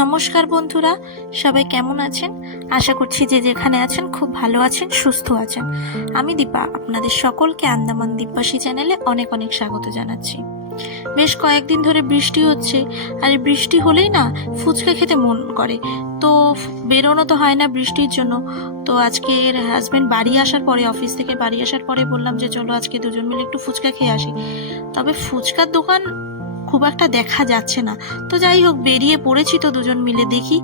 নমস্কার বন্ধুরা, সবাই কেমন আছেন? আশা করছি যে যেখানে আছেন খুব ভালো আছেন, সুস্থ আছেন। আমি দীপা, আপনাদের সকলকে আন্দামান দ্বীপবাসী চ্যানেলে অনেক অনেক স্বাগত জানাচ্ছি। বেশ কয়েকদিন ধরে বৃষ্টি হচ্ছে, আর বৃষ্টি হলেই না ফুচকা খেতে মন করে। তো বেরোনো তো হয় না বৃষ্টির জন্য। তো আজকে এর হাজব্যান্ড বাড়ি আসার পরে অফিস থেকে বাড়ি আসার পরে বললাম যে, চলো আজকে দুজন মিলে একটু ফুচকা খেয়ে আসি। তবে ফুচকার দোকান খুব একটা দেখা যাচ্ছে না। তো যাই হোক, বেরিয়ে পড়েছি তো দুজন মিলে দেখি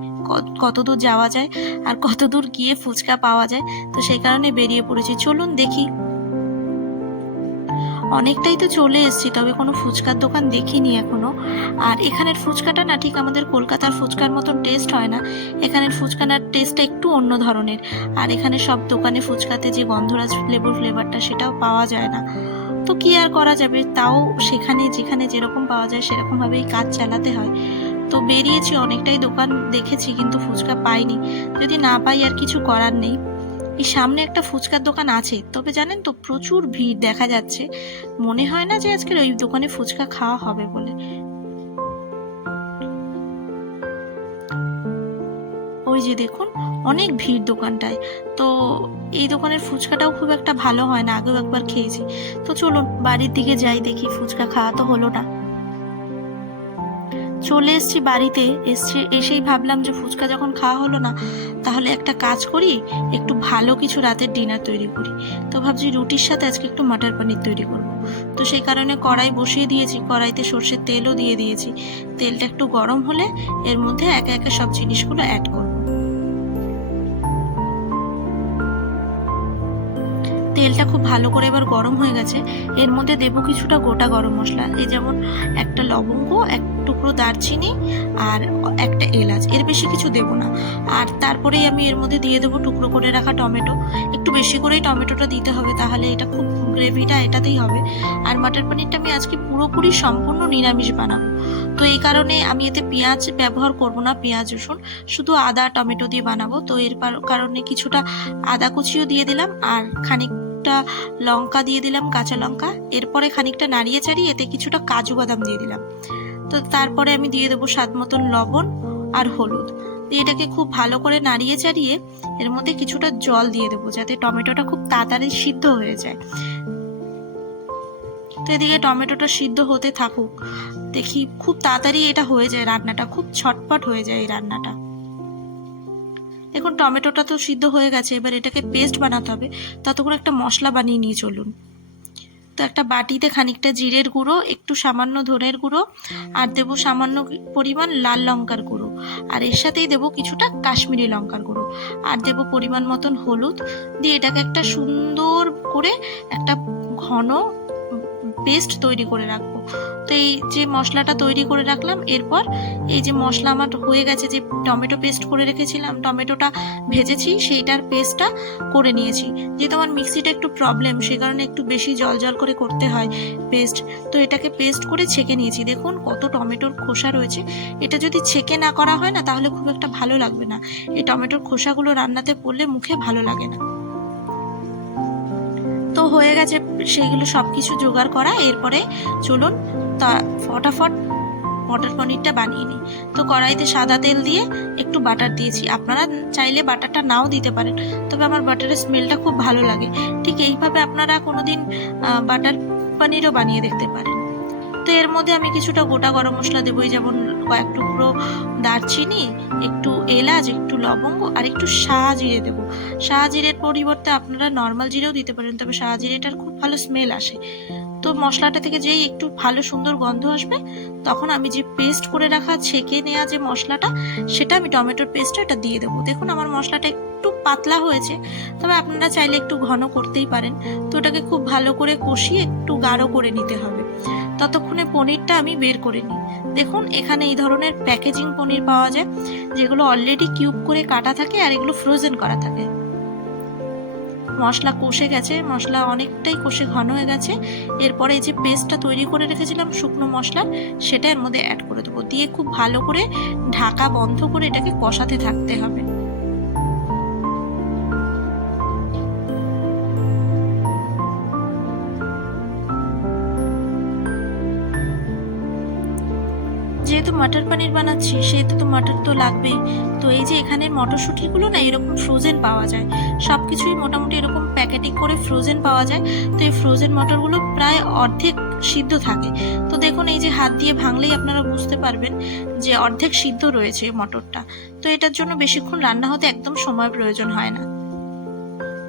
কত দূর যাওয়া যায় আর কত দূর গিয়ে ফুচকা পাওয়া যায়। তো সেই কারণে বেরিয়ে পড়েছি। চলুন দেখি। অনেকটাই তো চলে এসেছি, তবে কোনো ফুচকার দোকান দেখিনি এখনও। আর এখানের ফুচকাটা না ঠিক আমাদের কলকাতার ফুচকার মতন টেস্ট হয় না। এখানের ফুচকানার টেস্টটা একটু অন্য ধরনের। আর এখানে সব দোকানে ফুচকাতে যে গন্ধরাজ লেবুর ফ্লেভারটা সেটাও পাওয়া যায় না। তো কি আর করা যাবে? তাও সেখানে, যেখানে যেরকম পাওয়া যায় সেরকমভাবেই কাজ চালাতে হয়। তো বেরিয়েছি, অনেকটাই দোকান দেখেছি কিন্তু ফুচকা পাইনি। যদি না পাই আর কিছু করার নেই। এই সামনে একটা ফুচকার দোকান আছে। তবে জানেন তো, প্রচুর ভিড় দেখা যাচ্ছে। মনে হয় না যে আজকের ওই দোকানে ফুচকা খাওয়া হবে বলে। ওই যে দেখুন, অনেক ভিড় দোকানটায়। তো এই দোকানের ফুচকাটাও খুব একটা ভালো হয় না, আগেও একবার খেয়েছি। তো চলুন, বাড়ির দিকে যাই দেখি, ফুচকা খাওয়া তো হলো না। চলে এসেছি বাড়িতে, এসছি, এসেই ভাবলাম যে ফুচকা যখন খাওয়া হলো না, তাহলে একটা কাজ করি, একটু ভালো কিছু রাতের ডিনার তৈরি করি। তো ভাবছি রুটির সাথে আজকে একটু মাটার পনির তৈরি করব। তো সেই কারণে কড়াই বসিয়ে দিয়েছি, কড়াইতে সর্ষের তেলও দিয়ে দিয়েছি। তেলটা একটু গরম হলে, এর মধ্যে একে একে সব জিনিসগুলো অ্যাড করব। তেলটা খুব ভালো করে এবার গরম হয়ে গেছে। এর মধ্যে দেবো কিছুটা গোটা গরম মশলা। এই যেমন একটা লবঙ্গ, এক টুকরো দারচিনি আর একটা এলাচ। এর বেশি কিছু দেবো না। আর তারপরেই আমি এর মধ্যে দিয়ে দেবো টুকরো করে রাখা টমেটো। একটু বেশি করেই টমেটোটা দিতে হবে, তাহলে এটা খুব গ্রেভিটা এটাতেই হবে। আর মাটার পনিরটা আমি আজকে পুরোপুরি সম্পূর্ণ নিরামিষ বানাবো। তো এই কারণে আমি এতে পেঁয়াজ ব্যবহার করব না, পেঁয়াজ, রসুন। শুধু আদা, টমেটো দিয়ে বানাবো। তো এর কারণে কিছুটা আদা কুচিও দিয়ে দিলাম। আর খানিকটা লঙ্কা দিয়ে দিলাম, কাঁচা লঙ্কা। এরপরে খানিকটা নাড়িয়ে চাড়িয়ে এতে কিছুটা কাজু বাদাম দিয়ে দিলাম। তো তারপরে আমি দিয়ে দেবো স্বাদ মতন লবণ আর হলুদ। দিয়ে এটাকে খুব ভালো করে নাড়িয়ে চাড়িয়ে এর মধ্যে কিছুটা জল দিয়ে দেবো, যাতে টমেটোটা খুব তাড়াতাড়ি সিদ্ধ হয়ে যায়। তো এদিকে টমেটোটা সিদ্ধ হতে থাকুক। দেখি খুব তাড়াতাড়ি এটা হয়ে যায় রান্নাটা, খুব ছটপট হয়ে যায় এই রান্নাটা। দেখুন টমেটোটা তো সিদ্ধ হয়ে গেছে, এবার এটাকে পেস্ট বানাতে হবে। ততক্ষণ একটা মশলা বানিয়ে নিয়ে চলুন। তো একটা বাটিতে খানিকটা জিরের গুঁড়ো, একটু সামান্য ধনের গুঁড়ো, আর দেবো সামান্য পরিমাণ লাল লঙ্কার গুঁড়ো। আর এর সাথেই দেবো কিছুটা কাশ্মীরি লঙ্কার গুঁড়ো। আর দেবো পরিমাণ মতন হলুদ। দিয়ে এটাকে একটা সুন্দর করে একটা ঘন পেস্ট তৈরি করে রাখব। তো এই যে মশলাটা তৈরি করে রাখলাম, এরপর এই যে মশলা আমার হয়ে গেছে যে টমেটো পেস্ট করে রেখেছিলাম, টমেটোটা ভেজেছি, সেইটার পেস্টটা করে নিয়েছি। যেহেতু আমার মিক্সিটা একটু প্রবলেম সে কারণে একটু বেশি জল জল করে করতে হয় পেস্ট। তো এটাকে পেস্ট করে ছেঁকে নিয়েছি। দেখুন কত টমেটোর খোসা রয়েছে। এটা যদি ছেঁকে না করা হয় না, তাহলে খুব একটা ভালো লাগবে না। এই টমেটোর খোসাগুলো রান্নাতে পড়লে মুখে ভালো লাগে না। তো হয়ে গেছে, সেইগুলো সব কিছু জোগাড় করা, এরপরে চলুন তা ফটাফট মটর পনিরটা বানিয়ে নিই। তো কড়াইতে সাদা তেল দিয়ে একটু বাটার দিয়েছি। আপনারা চাইলে বাটারটা নাও দিতে পারেন, তবে আমার বাটারের স্মেলটা খুব ভালো লাগে। ঠিক এইভাবে আপনারা কোনোদিন দিন বাটার পনিরও বানিয়ে দেখতে পারেন। তো এর মধ্যে আমি কিছুটা গোটা গরম মশলা দেবো এই যেমন কয়েক টুকরো দারচিনি, একটু এলাচ, একটু লবঙ্গ আর একটু শাহ জিরে দেবো। শাহ জিরের পরিবর্তে আপনারা নর্মাল জিরেও দিতে পারেন, তবে শাহ জিরেটার খুব ভালো স্মেল আসে। তো মশলাটা থেকে যেই একটু ভালো সুন্দর গন্ধ আসবে, তখন আমি যে পেস্ট করে রাখা ছেঁকে নেওয়া যে মশলাটা, সেটা আমি টমেটোর পেস্টটা এটা দিয়ে দেবো। দেখুন আমার মশলাটা একটু পাতলা হয়েছে, তবে আপনারা চাইলে একটু ঘন করতেই পারেন। তো ওটাকে খুব ভালো করে কষিয়ে একটু গাঢ় করে নিতে হবে। ততক্ষণে পনিরটা আমি বের করে নিই। দেখুন, এখানে এই ধরনের প্যাকেজিং পনির পাওয়া যায়, যেগুলো অলরেডি কিউব করে কাটা থাকে আর এগুলো ফ্রোজেন করা থাকে। মশলা কষে গেছে, মশলা অনেকটাই কষে ঘন হয়ে গেছে। এরপরে এই যে পেস্টটা তৈরি করে রেখেছিলাম শুকনো মশলা, সেটা এর মধ্যে অ্যাড করে দেবো। দিয়ে খুব ভালো করে ঢাকা বন্ধ করে এটাকে কষাতে থাকতে হবে। যেহেতু মাটার পানির বানাচ্ছি, সেহেতু তো মাটার তো লাগবেই। তো এই যে এখানে মটরশুঁটিগুলো না এরকম ফ্রোজেন পাওয়া যায়। সব কিছুই মোটামুটি এরকম প্যাকেটিং করে ফ্রোজেন পাওয়া যায়। তো এই ফ্রোজেন মটরগুলো প্রায় অর্ধেক সিদ্ধ থাকে। তো দেখুন, এই যে হাত দিয়ে ভাঙলেই আপনারা বুঝতে পারবেন যে অর্ধেক সিদ্ধ রয়েছে মটরটা। তো এটার জন্য বেশিক্ষণ রান্না হতে একদম সময় প্রয়োজন হয় না।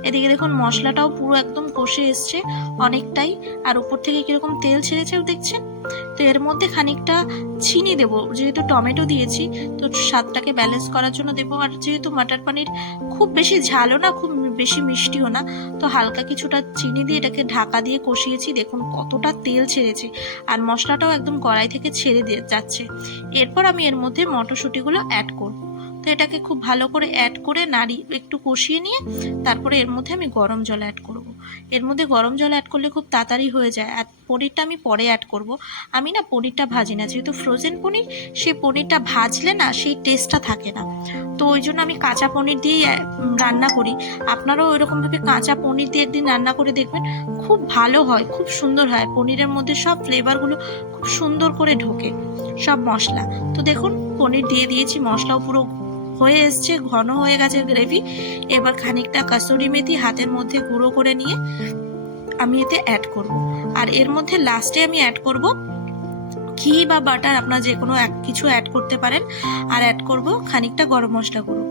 এদিকে দেখুন মশলাটাও পুরো একদম কষে এসছে অনেকটাই, আর উপর থেকে কীরকম তেল ছেড়েছেও দেখছেন? তো এর মধ্যে খানিকটা চিনি দেব, যেহেতু টমেটো দিয়েছি, তো স্বাদটাকে ব্যালেন্স করার জন্য দেবো, আর যেহেতু মাটার পানির খুব বেশি ঝালও না, খুব বেশি মিষ্টিও না, তো হালকা কিছুটা চিনি দিয়ে এটাকে ঢাকা দিয়ে কষিয়েছি, দেখুন কতটা তেল ছেড়েছে, আর মশলাটাও একদম কড়াই থেকে ছেড়ে দিয়ে যাচ্ছে। এরপর আমি এর মধ্যে মটরশুঁটিগুলো অ্যাড করব। তো এটাকে খুব ভালো করে অ্যাড করে নাড়ি, একটু কষিয়ে নিয়ে তারপরে এর মধ্যে আমি গরম জল অ্যাড করব। এর মধ্যে গরম জল অ্যাড করলে খুব তাড়াতাড়ি হয়ে যায়। আর পনিরটা আমি পরে অ্যাড করব। আমি না পনিরটা ভাজি না, যেহেতু ফ্রোজেন পনির সেই পনিরটা ভাজলে না সেই টেস্টটা থাকে না। তো ওই জন্য আমি কাঁচা পনির দিয়েই রান্না করি। আপনারাও ওইরকমভাবে কাঁচা পনির দিয়ে একদিন রান্না করে দেখবেন, খুব ভালো হয়, খুব সুন্দর হয়। পনিরের মধ্যে সব ফ্লেভারগুলো খুব সুন্দর করে ঢোকে, সব মশলা। তো দেখুন, পনির দিয়ে দিয়েছি, মশলাও পুরো হয়ে এসছে, ঘন হয়ে গেছে গ্রেভি এবার খানিকটা কাসুরি মেথি হাতের মধ্যে গুঁড়ো করে নিয়ে আমি এতে অ্যাড করব। আর এর মধ্যে লাস্টে আমি অ্যাড করব ঘি বা বাটার আপনার যে কোনো কিছু অ্যাড করতে পারেন। আর অ্যাড করব খানিকটা গরম মশলা গুঁড়ো।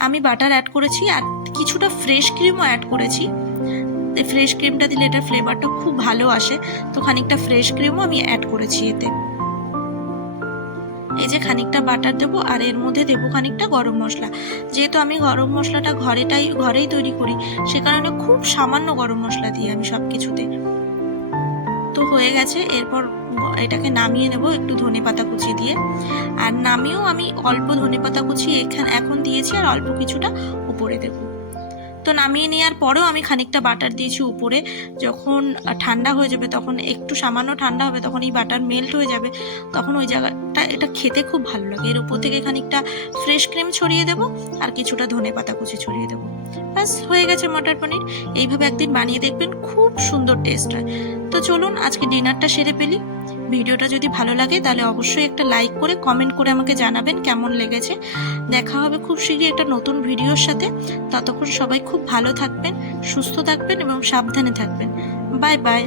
আমি বাটার অ্যাড করেছি আর কিছুটা ফ্রেশ ক্রিমও অ্যাড করেছি। ফ্রেশ ক্রিমটা দিলে এটার ফ্লেভারটা খুব ভালো আসে। তো খানিকটা ফ্রেশ ক্রিমও আমি অ্যাড করেছি এতে। এই যে খানিকটা বাটার দেবো আর এর মধ্যে দেবো খানিকটা গরম মশলা। যেহেতু আমি গরম মশলাটা ঘরেটাই, ঘরেই তৈরি করি, সে কারণে খুব সামান্য গরম মশলা দিই আমি সব কিছুতে তো হয়ে গেছে, এরপর এটাকে নামিয়ে নেব একটু ধনে পাতা কুচি দিয়ে। আর নামিয়েও আমি অল্প ধনে পাতা কুচি এখানে, এখন দিয়েছি আর অল্প কিছুটা উপরে দেবো। তো নামিয়ে নেওয়ার পরেও আমি খানিকটা বাটার দিয়েছি উপরে। যখন ঠান্ডা হয়ে যাবে তখন, একটু সামান্য ঠান্ডা হবে তখন এই বাটার মেল্ট হয়ে যাবে। তখন ওই জায়গাটা, এটা খেতে খুব ভালো লাগে। এর উপর থেকে খানিকটা ফ্রেশ ক্রিম ছড়িয়ে দেবো আর কিছুটা ধনে পাতা কুচি ছড়িয়ে দেবো। ব্যাস, হয়ে গেছে মটর পনির। এইভাবে একদিন বানিয়ে দেখবেন, খুব সুন্দর টেস্ট হয়। তো চলুন, আজকে ডিনারটা সেরে ফেলি। ভিডিওটা যদি ভালো লাগে, তাহলে অবশ্যই একটা লাইক করে কমেন্ট করে আমাকে জানাবেন কেমন লেগেছে। দেখা হবে খুব শীঘ্রই একটা নতুন ভিডিওর সাথে। ততক্ষণ সবাই খুব ভালো থাকবেন, সুস্থ থাকবেন এবং সাবধানে থাকবেন। Bye bye